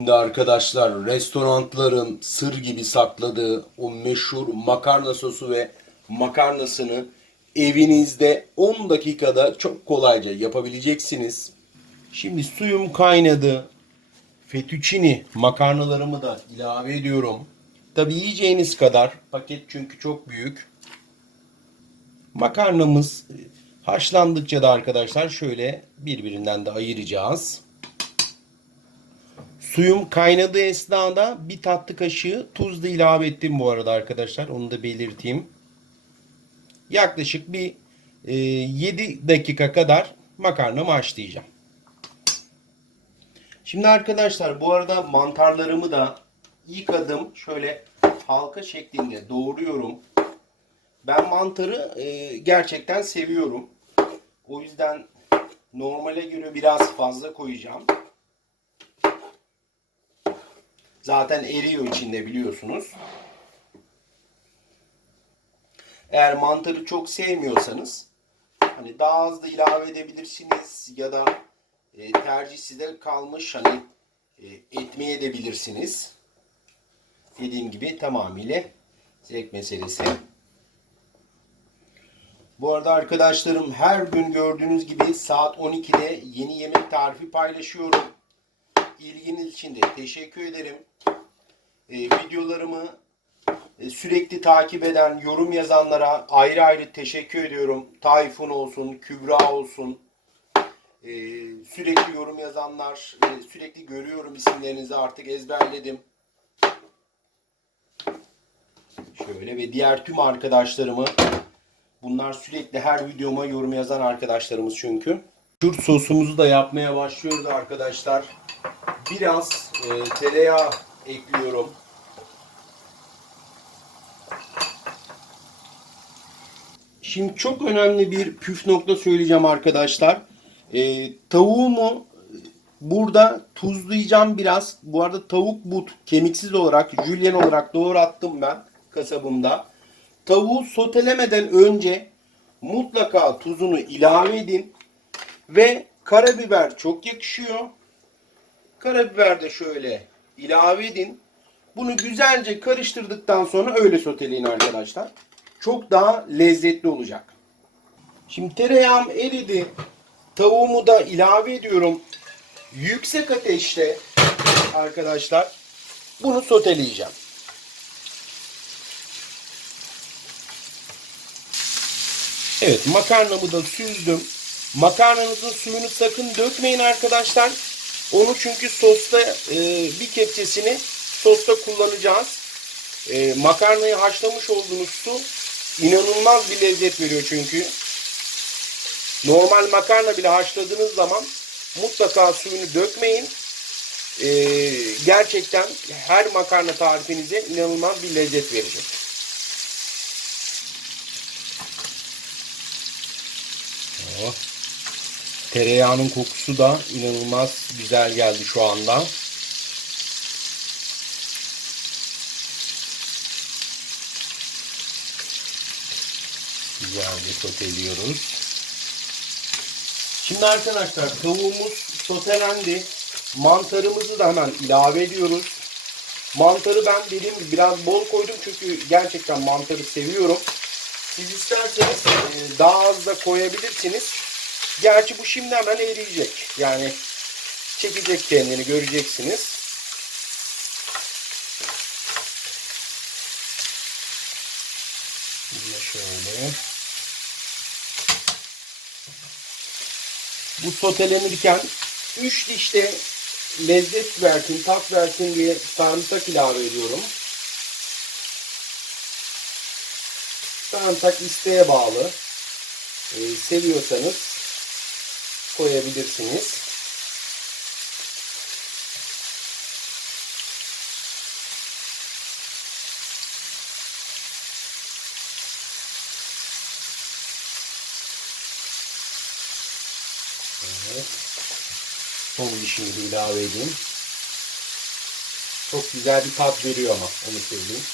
Şimdi arkadaşlar restoranların sır gibi sakladığı o meşhur makarna sosu ve makarnasını evinizde 10 dakikada çok kolayca yapabileceksiniz. Şimdi suyum kaynadı. Fettuccine makarnalarımı da ilave ediyorum. Tabi yiyeceğiniz kadar. Paket çünkü çok büyük. Makarnamız e, haşlandıkça da arkadaşlar şöyle birbirinden de ayıracağız. Suyum kaynadığı esnada bir tatlı kaşığı tuz da ilave ettim bu arada arkadaşlar. Onu da belirteyim. Yaklaşık bir e, 7 dakika kadar makarnamı haşlayacağım. Şimdi arkadaşlar bu arada mantarlarımı da yıkadım. Şöyle halka şeklinde doğruyorum. Ben mantarı e, gerçekten seviyorum. O yüzden normale göre biraz fazla koyacağım. Zaten eriyor içinde biliyorsunuz. Eğer mantarı çok sevmiyorsanız hani daha az da ilave edebilirsiniz ya da e, tercih size kalmış hani e, etmeye edebilirsiniz. Dediğim gibi tamamıyla zevk meselesi. Bu arada arkadaşlarım her gün gördüğünüz gibi saat 12'de yeni yemek tarifi paylaşıyorum. İlginiz için de teşekkür ederim. Ee, videolarımı e, sürekli takip eden, yorum yazanlara ayrı ayrı teşekkür ediyorum. Tayfun olsun, Kübra olsun. Ee, sürekli yorum yazanlar, e, sürekli görüyorum isimlerinizi artık ezberledim. Şöyle ve diğer tüm arkadaşlarımı Bunlar sürekli her videoma yorum yazan arkadaşlarımız çünkü. Kürt sosumuzu da yapmaya başlıyoruz arkadaşlar. Biraz e, tereyağı ekliyorum. Şimdi çok önemli bir püf nokta söyleyeceğim arkadaşlar. E, tavuğumu burada tuzlayacağım biraz. Bu arada tavuk but kemiksiz olarak, jülyen olarak doğrattım ben kasabımda. Tavuğu sotelemeden önce mutlaka tuzunu ilave edin. Ve karabiber çok yakışıyor. Karabiber de şöyle ilave edin. Bunu güzelce karıştırdıktan sonra öyle soteleyin arkadaşlar. Çok daha lezzetli olacak. Şimdi tereyağım eridi. Tavuğumu da ilave ediyorum. Yüksek ateşte arkadaşlar bunu soteleyeceğim. Evet makarnamı da süzdüm. Makarnanızın suyunu sakın dökmeyin arkadaşlar. Onu çünkü sosta e, bir kepçesini sosta kullanacağız. E, makarnayı haşlamış olduğunuz su inanılmaz bir lezzet veriyor çünkü. Normal makarna bile haşladığınız zaman mutlaka suyunu dökmeyin. E, gerçekten her makarna tarifinize inanılmaz bir lezzet verecek. Oh. Tereyağının kokusu da inanılmaz güzel geldi şu anda. Güzelce soteliyoruz. Şimdi arkadaşlar tavuğumuz sotelendi. Mantarımızı da hemen ilave ediyoruz. Mantarı ben dediğim gibi biraz bol koydum çünkü gerçekten mantarı seviyorum. Siz isterseniz e, daha az da koyabilirsiniz. Gerçi bu şimdi hemen eriyecek. Yani çekecek kendini göreceksiniz. Şöyle. Bu sotelenirken 3 dişte lezzet versin, tat versin diye sarımsak ilave ediyorum. Sarımsak isteğe bağlı. Ee, seviyorsanız koyabilirsiniz. Son dişini de ilave edeyim. Çok güzel bir tat veriyor ama onu söyleyeyim.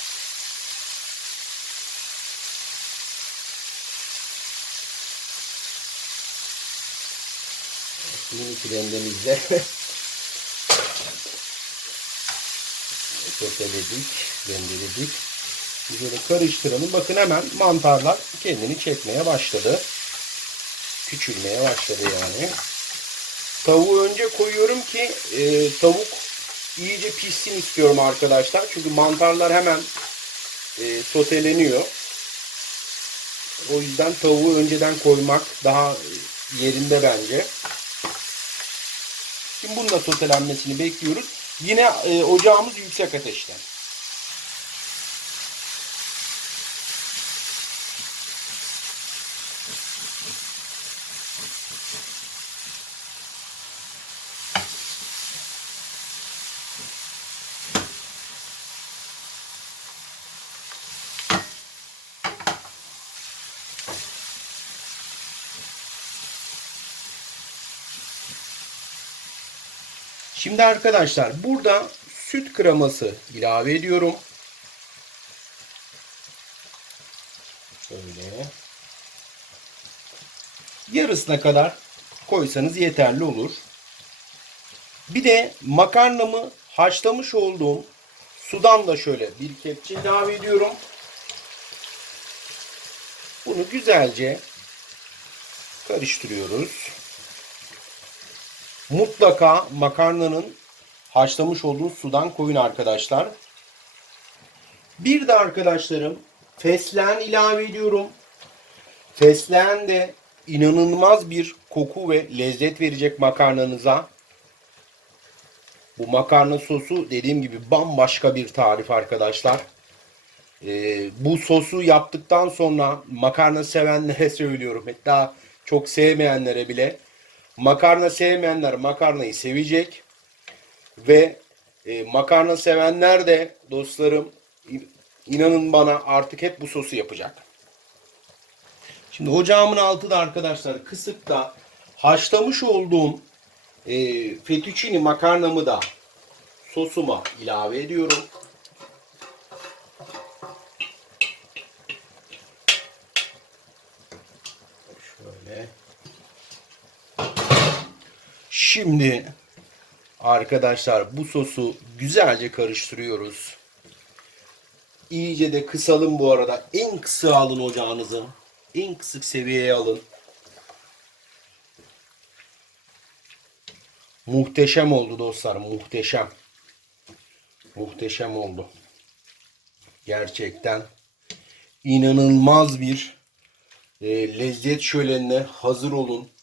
Minik rendemizle soteledik, rendeledik. Böyle karıştıralım. Bakın hemen mantarlar kendini çekmeye başladı. Küçülmeye başladı yani. Tavuğu önce koyuyorum ki e, tavuk iyice pişsin istiyorum arkadaşlar. Çünkü mantarlar hemen e, soteleniyor. O yüzden tavuğu önceden koymak daha yerinde bence. Şimdi bunun da sotelenmesini bekliyoruz. Yine e, ocağımız yüksek ateşte. Şimdi arkadaşlar burada süt kreması ilave ediyorum. Şöyle. Yarısına kadar koysanız yeterli olur. Bir de makarnamı haşlamış olduğum sudan da şöyle bir kepçe ilave ediyorum. Bunu güzelce karıştırıyoruz. Mutlaka makarnanın haşlamış olduğu sudan koyun arkadaşlar. Bir de arkadaşlarım fesleğen ilave ediyorum. Fesleğen de inanılmaz bir koku ve lezzet verecek makarnanıza. Bu makarna sosu dediğim gibi bambaşka bir tarif arkadaşlar. Ee, bu sosu yaptıktan sonra makarna sevenlere söylüyorum. Hatta çok sevmeyenlere bile. Makarna sevmeyenler makarnayı sevecek. Ve e, makarna sevenler de dostlarım in- inanın bana artık hep bu sosu yapacak. Şimdi ocağımın altı da arkadaşlar kısıkta haşlamış olduğum e, fettuccine makarnamı da sosuma ilave ediyorum. Şimdi arkadaşlar bu sosu güzelce karıştırıyoruz. İyice de kısalım bu arada. En kısa alın ocağınızı. En kısık seviyeye alın. Muhteşem oldu dostlar. Muhteşem. Muhteşem oldu. Gerçekten inanılmaz bir e, lezzet şölenine hazır olun.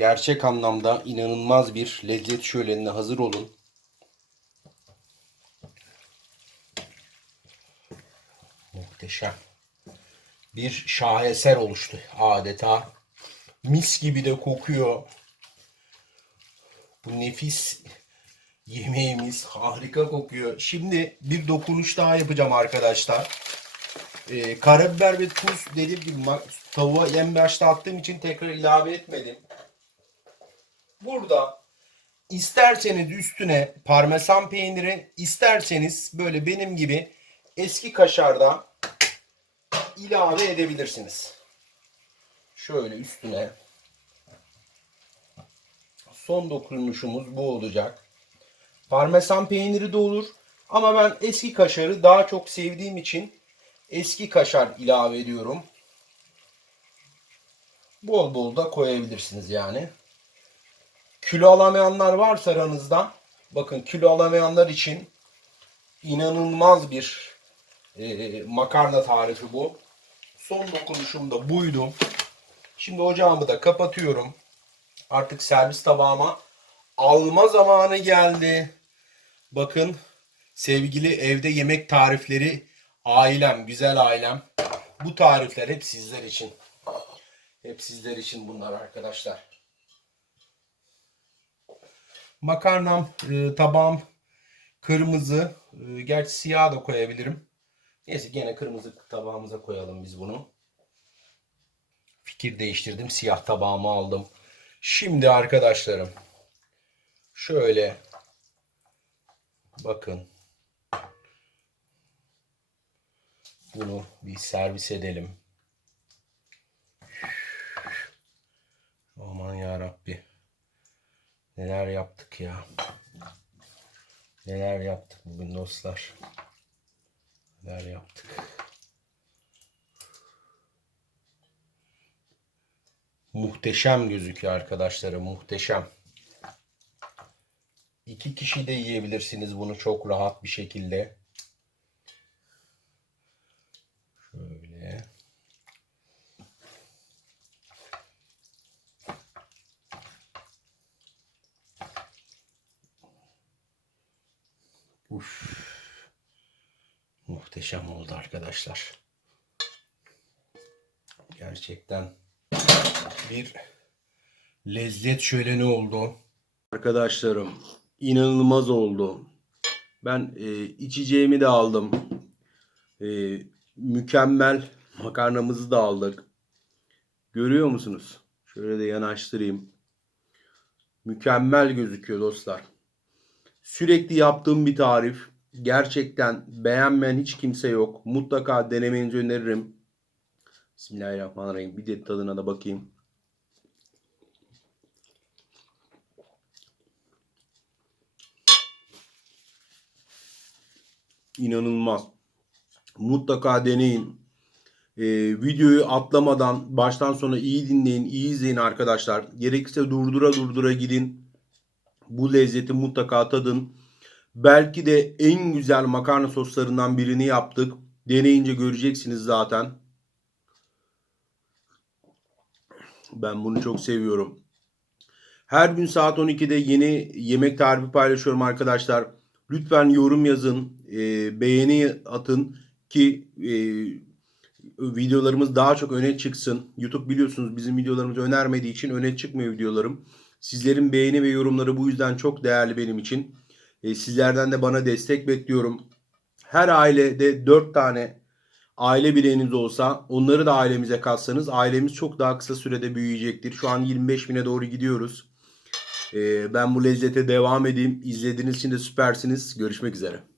Gerçek anlamda inanılmaz bir lezzet şölenine hazır olun. Muhteşem. Bir şaheser oluştu adeta. Mis gibi de kokuyor. Bu nefis yemeğimiz harika kokuyor. Şimdi bir dokunuş daha yapacağım arkadaşlar. Ee, karabiber ve tuz dediğim gibi tavuğa en başta attığım için tekrar ilave etmedim. Burada isterseniz üstüne parmesan peyniri, isterseniz böyle benim gibi eski kaşarda ilave edebilirsiniz. Şöyle üstüne son dokunuşumuz bu olacak. Parmesan peyniri de olur ama ben eski kaşarı daha çok sevdiğim için eski kaşar ilave ediyorum. Bol bol da koyabilirsiniz yani. Kilo alamayanlar varsa aranızda bakın kilo alamayanlar için inanılmaz bir e, makarna tarifi bu. Son dokunuşum da buydu. Şimdi ocağımı da kapatıyorum. Artık servis tabağıma alma zamanı geldi. Bakın sevgili evde yemek tarifleri ailem, güzel ailem. Bu tarifler hep sizler için. Hep sizler için bunlar arkadaşlar. Makarnam, e, tabağım kırmızı. E, gerçi siyah da koyabilirim. Neyse gene kırmızı tabağımıza koyalım biz bunu. Fikir değiştirdim. Siyah tabağımı aldım. Şimdi arkadaşlarım şöyle bakın bunu bir servis edelim. Aman ya Rabbi. Neler yaptık ya. Neler yaptık bugün dostlar. Neler yaptık. Muhteşem gözüküyor arkadaşlarım. Muhteşem. İki kişi de yiyebilirsiniz bunu çok rahat bir şekilde. Şöyle. Uf. Muhteşem oldu arkadaşlar. Gerçekten bir lezzet şöleni oldu. Arkadaşlarım inanılmaz oldu. Ben e, içeceğimi de aldım. E, mükemmel makarnamızı da aldık. Görüyor musunuz? Şöyle de yanaştırayım. Mükemmel gözüküyor dostlar. Sürekli yaptığım bir tarif. Gerçekten beğenmeyen hiç kimse yok. Mutlaka denemenizi öneririm. Bismillahirrahmanirrahim. Bir de tadına da bakayım. İnanılmaz. Mutlaka deneyin. Ee, videoyu atlamadan baştan sona iyi dinleyin, iyi izleyin arkadaşlar. Gerekirse durdura durdura gidin. Bu lezzeti mutlaka tadın. Belki de en güzel makarna soslarından birini yaptık. Deneyince göreceksiniz zaten. Ben bunu çok seviyorum. Her gün saat 12'de yeni yemek tarifi paylaşıyorum arkadaşlar. Lütfen yorum yazın, e, beğeni atın ki e, videolarımız daha çok öne çıksın. YouTube biliyorsunuz bizim videolarımızı önermediği için öne çıkmıyor videolarım. Sizlerin beğeni ve yorumları bu yüzden çok değerli benim için. E, sizlerden de bana destek bekliyorum. Her ailede 4 tane aile bireyiniz olsa onları da ailemize katsanız ailemiz çok daha kısa sürede büyüyecektir. Şu an 25 bine doğru gidiyoruz. E, ben bu lezzete devam edeyim. İzlediğiniz için de süpersiniz. Görüşmek üzere.